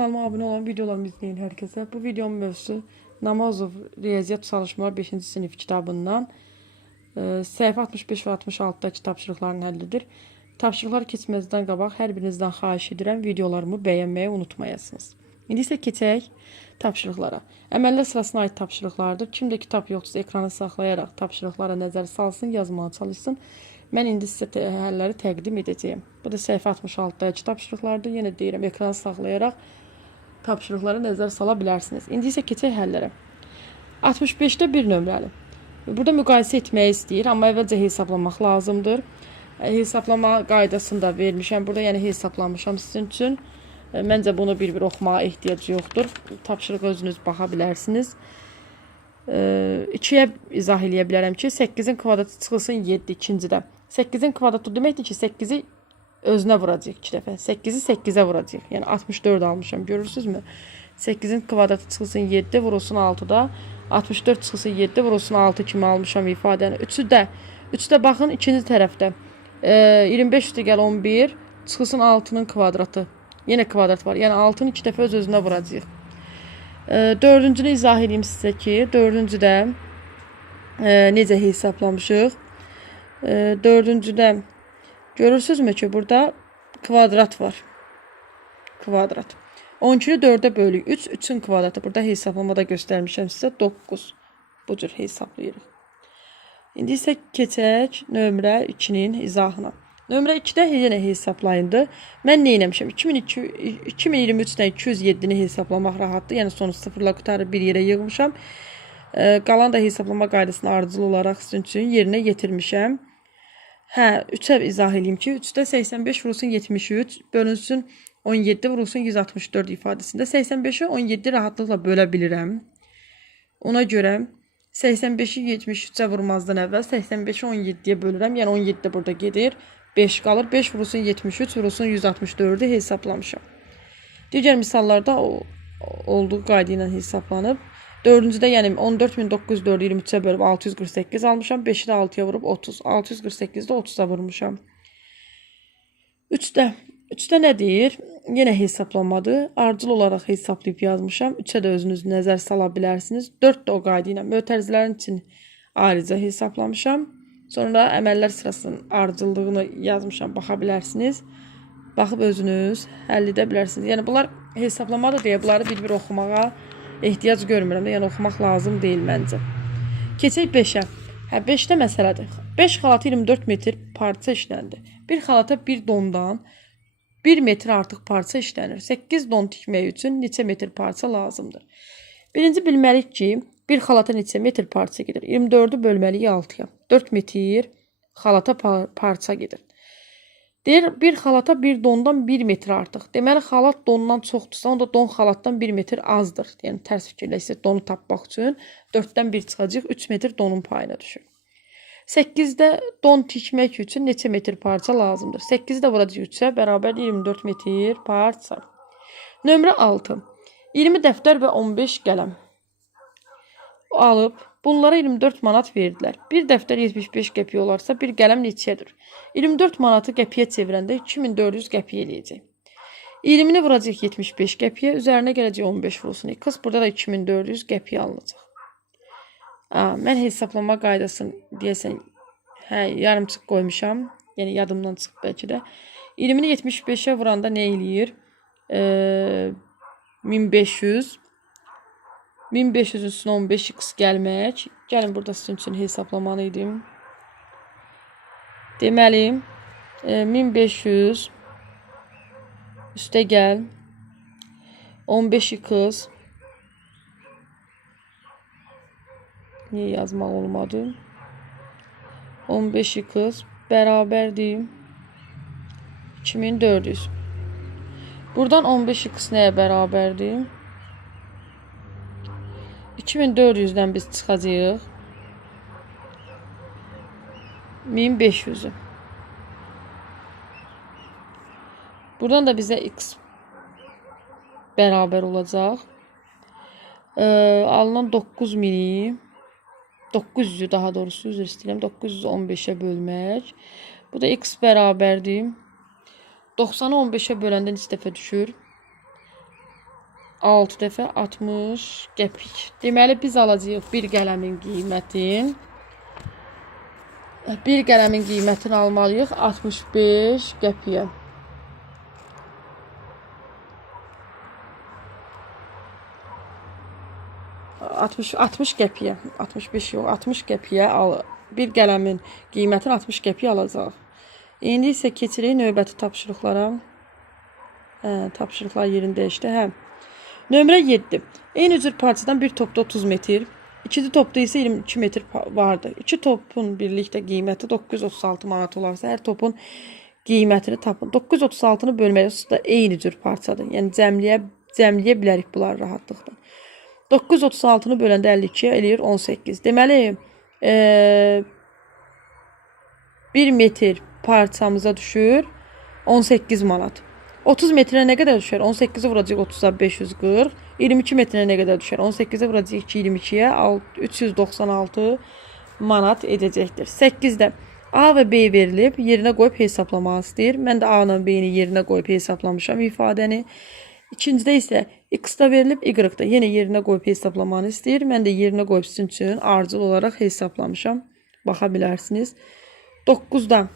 Kanalıma abone olan videolarımı izleyin herkese. Bu videonun mövzusu Namazov Riyaziyyat Çalışmalar 5-ci sinif kitabından səhifə 65 və 66-dakı tapşırıqların həllidir. Tapşırıqlar keçməzdən qabaq hər birinizdən xahiş edirəm videolarımı bəyənməyi unutmayasınız. İndi isə keçək tapşırıqlara. Əməllər sırasına aid tapşırıqlardır. Kimdə kitab yoxdursa ekranı saxlayaraq tapşırıqlara nəzər salsın, yazmağa çalışsın. Mən indi sizə həlləri təqdim edəcəyim. Bu da səhifə 66-dakı tapşırıqlardır. Yenə deyirəm, ekranı saxlayaraq tapşırıqlara nəzər sala bilərsiniz. İndi isə keçək həllərə. 65-də bir nömrəli. Burada müqayisə etməyi istəyir, amma əvvəlcə hesablamaq lazımdır. Hesablama qaydasını da vermişəm. Burada yəni hesablamışam sizin üçün. Məncə bunu bir-bir oxumağa ehtiyac yoxdur. Tapşırıq özünüz baxa bilərsiniz. 2-yə izah eləyə bilərəm ki, 8-in kvadratı çıxılsın 7 ikincidə. 8-in kvadratı deməkdir ki, 8-i özünə vuracaq 2 dəfə. 8-i 8-ə vuracaq. Yəni 64 almışam. Görürsünüzmü? 8-in kvadratı çıxılsın 7, vurulsun 6-da. 64 çıxılsın 7, vurulsun 6 kimi almışam ifadəni. 3-də baxın ikinci tərəfdə. 25 üstə gəl 11, çıxılsın 6-nın kvadratı. Yenə kvadrat var. Yəni 6-nı 2 dəfə öz-özünə vuracaq. 4-cünü izah edeyim sizə ki, 4-cüdə necə hesaplamışıq. 4-cüdə görürsünüzmü ki, burada kvadrat var. Kvadrat. 12-ni 4-ə bölük. 3, 3-ün kvadratı. Burada hesablamada göstərmişəm sizə 9. Bu cür hesablayırıq. İndi isə keçək nömrə 2-nin izahına. Nömrə 2-də yenə hesablayındı. Mən nə eləmişəm? 2023-dən 207-ni hesablamaq rahatdır. Yəni sonu sıfırla qutarıb bir yerə yığmışam. Qalan da hesablama qaydasını ardıcıl olaraq sizin üçün yerinə yetirmişəm. 3-ə izah edeyim ki, 3-də 85 vurulsun 73, bölünsün 17 vurulsun 164 ifadəsində 85-i 17 rahatlıqla bölə bilirəm. Ona görə 85-i 73-ə vurmazdan əvvəl 85-i 17-yə bölürəm. Yəni 17 də burada gedir. 5 qalır. 5 vurulsun 73 vurulsun 164-ü hesablamışam. Digər misallarda olduğu qayda ilə hesablanıb. 4-cüdə yəni 14904-ü 23-ə bölüb 648 almışam. 5-i də 6-ya vurub 30. 648-i də 30-a vurmuşam. 3-də nə deyir? Yenə hesablamadır. Ardıcıl olaraq hesablayıb yazmışam. 3-ə də özünüz nəzər sala bilərsiniz. 4 də o qayda ilə mötərizlərin üçün ayrıca hesablamışam. Sonra əməllər sırasının ardıcıllığını yazmışam. Baxa bilərsiniz. Baxıb özünüz həll edə bilərsiniz. Yəni bunlar hesablamadır deyə bunları bir-bir oxumağa ehtiyac görmürəm. Yəni oxumaq lazım deyil məncə. Keçək 5-ə. 5-də məsələdir. 5 xalatı 24 metr parça işləndi. Bir xalata bir dondan 1 metr artıq parça işlənir. 8 don tikmək üçün neçə metr parça lazımdır? Birinci bilməliyik ki, bir xalata neçə metr parça gedir? 24-ü bölməliyik 6-ya. 4 metr xalata parça gedir. Deyir, bir xalata bir dondan 1 metr artıq. Deməli, xalat dondan çoxdursa, onda don xalatdan 1 metr azdır. Yəni, tərs fikirləşsək, donu tapmaq üçün 4-dən 1 çıxacaq, 3 metr donun payına düşür. 8-də don tikmək üçün neçə metr parça lazımdır? 8-i də vuracaq 3-ə, bərabər 24 metr parça. Nömrə 6. 20 dəftər və 15 qələm alıb, bunlara 24 manat verdilər. Bir dəftər 75 qəpiyə olarsa, bir qələm neçədir? 24 manatı qəpiyə çevirəndə 2400 qəpiyə eləyəcək. 20-ni vuracaq 75 qəpiyə, üzərinə gələcək 15 vurulsun. Qız burada da 2400 qəpiyə alınacaq. Mən hesablama qaydasını deyəsən yarımçıq qoymuşam. Yəni yadımdan çıxıb bəlkə də. 20-ni 75-ə vuranda nə eləyir? 1500. 1500-ün üstünə 15x gəlmək. Gəlin burada sizin üçün hesablamanı edim. Deməli, 1500 üstə gəl 15x. Niyə yazmaq olmadı? 15x bərabərdir 2400. Buradan 15x nəyə bərabərdir? 2400-dən biz çıxacağıq 1500-ü. Buradan da bizə x bərabər olacaq. Alınan 9000-i 900-ü daha doğrusu üzr istəyirəm 915-ə bölmək. Bu da x bərabərdir 90-ı 15-ə böləndə neçə dəfə düşür? 6 dəfə 60 qəpik. Deməli biz alacağıq bir qələmin qiymətini. Bir qələmin qiymətini almalıyıq 65 qəpiyə. 60 qəpiyə, 65 yox, 60 qəpiyə bir qələmin qiymətini 60 qəpiyə alacaq. İndi isə keçirik növbəti tapşırıqlara. Tapşırıqlar yerində işte. Nömrə 7. Eyni cür parçadan bir topda 30 metr, ikinci topda isə 22 metr vardır. İki topun birlikdə qiyməti 936 manat olarsa, hər topun qiymətini tapın. 936-nı bölməli da eyni cür parçadır. Yəni cəmləyə bilərik bunları rahatlıqla. 936-nı böləndə 52-yə eləyir 18. Deməli, 1 metr parçamıza düşür 18 manat. 30 metrə nə qədər düşər? 18-i vuracaq 30-a 540. 22 metrə nə qədər düşər? 18-i vuracaq 222-yə 396 manat edəcəkdir. 8-də A və B verilib, yerinə qoyub hesaplamaq istəyir. Mən də A ilə B-ni yerinə qoyub hesaplamışam ifadəni. İkincidə isə X-da verilib, Y-da yenə yerinə qoyub hesaplamanı istəyir. Mən də yerinə qoyub sizin üçün ardıcıl olaraq hesaplamışam. Baxa bilərsiniz. 9-da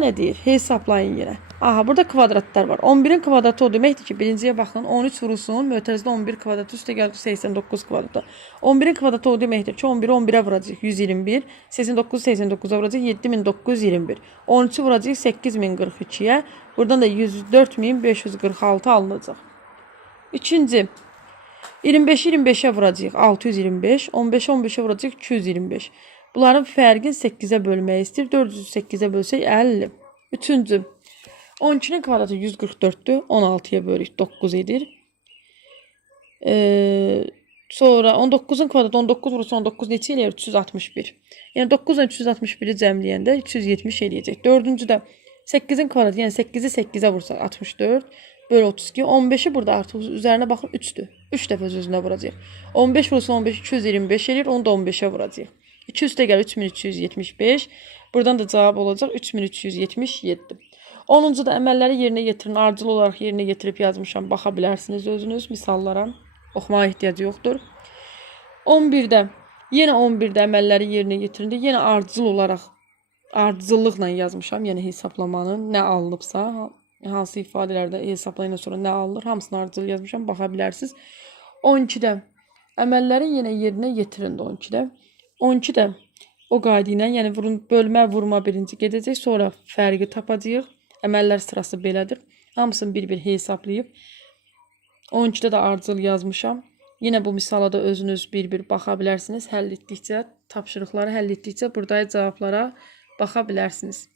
nə deyir? Hesablayın yenə. Aha, burada kvadratlar var. 11-in kvadratı o deməkdir ki, birinciyə baxın. 13 vurulsun, mötərizədə 11 kvadratı üstə gəlib 89 kvadratı. 11-in kvadratı o deməkdir ki, 11-i 11-ə vuracaq 121, 89-u 89-a vuracaq 7921. 13-ü vuracaq 8042-yə. Buradan da 104.546 alınacaq. İkinci, 25-i 25-ə vuracaq 625, 15-i 15-ə vuracaq 225. Bunların fərqini 8-ə bölmək istəyir. 408-ə bölsək 50. Üçüncü, 12-nin kvadratı 144-dür. 16-ya bölük 9 edir. Sonra 19-un kvadratı 19 vurursa 19 neçə eləyir? 361. Yəni 9 ilə 361-i cəmləyəndə 370 eləyəcək. Dördüncüdə 8-in kvadratı, yəni 8-i 8-ə vursaq 64. Böl 32. 15-i burada artıq üzərinə baxın 3-dür. 3 dəfə özünə vuracaq. 15 vurursa 15 225 eləyir. Onu da 15-ə vuracaq. 2 üstə gəlir 3375. Buradan da cavab olacaq 3377. 10-cu da əməlləri yerinə yetirin. Ardıcıl olaraq yerinə yetirib yazmışam. Baxa bilərsiniz özünüz misallara. Oxumağa ehtiyacı yoxdur. 11-də yenə 11-də əməlləri yerinə yetirində yenə ardıcıl olaraq ardıcıllıqla yazmışam. Yəni hesablamanın nə alınıbsa, hansı ifadələrdə hesablayın sonra nə alınır, hamısını ardıcıl yazmışam. Baxa bilərsiniz. 12-də əməlləri yenə yerinə yetirində 12-də. 12-də o qayda ilə, yəni bölmə, vurma birinci gedəcək, sonra fərqi tapacağıq. Əməllər sırası belədir. Hamısını bir-bir hesablayıb 12-də də ardıcıl yazmışam. Yenə bu misala da özünüz bir-bir baxa bilərsiniz. Həll etdikcə, tapşırıqları həll etdikcə buradakı cavablara baxa bilərsiniz.